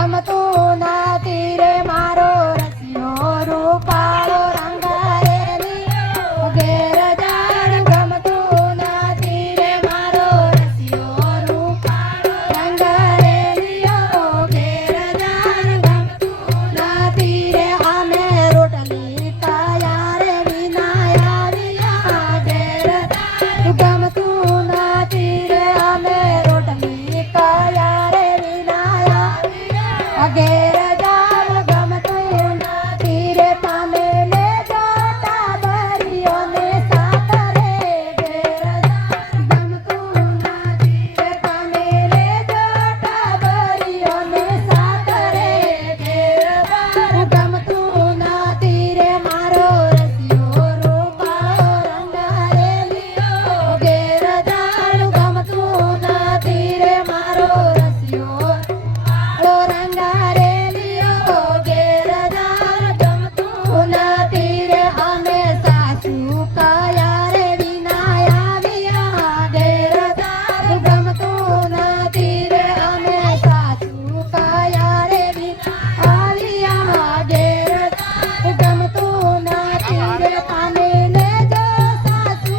ગમતું નથી રે મારો રસિયો રૂપાળો રંગારેલીયો ઘેર જાણ ગમતું નથી રે મારો રસિયો રૂપાળો રંગારેલીયો ઘેર જાણ ગમતું નથી રે અમે રોટલી કાયા રે વિના આવ્યા ઘેર ગમતું નથી રે અમે રોટલી કાયા રે વિના આવ્યા ઘેર જાણ ગમતું નથી રે તમે લેજો ટાબરીઓને સાથ રે ઘેર જાણ ગમતું નથી રે તમે લેજો ટાબરીઓને સાથ રે ઘેર જાણ ગમતું નથી રે મારો રસિયો રૂપાળો રંગારેલીયો ઘેર જાણ ગમતું નથી રે મારો રસિયો રૂપાળો રંગારેલીયો ઘેર જાણ ગમતું નથી રે અમે સાસુ કયા રે વિના આવ્યા ઘેર જાણ ગમતું નથી રે અમે સાસુ કયા રે વિના આવ્યા ઘેર જાણ ગમતું નથી રે તમે લેજો સાસુ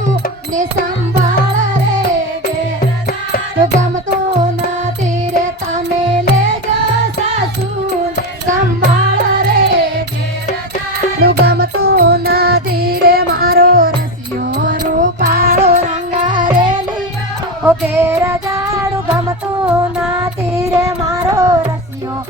ને સંભાળ રે ઘેર જાણ ગમતું નથી રે તમે લેજો સાસુ ને સંભાળ રે ઘેર જાણ ગમતું નથી રે મારો રસિયો રૂપાળો રંગારેલીયો ઘેર જાણ ગમતું નથી રે મારો રસિયો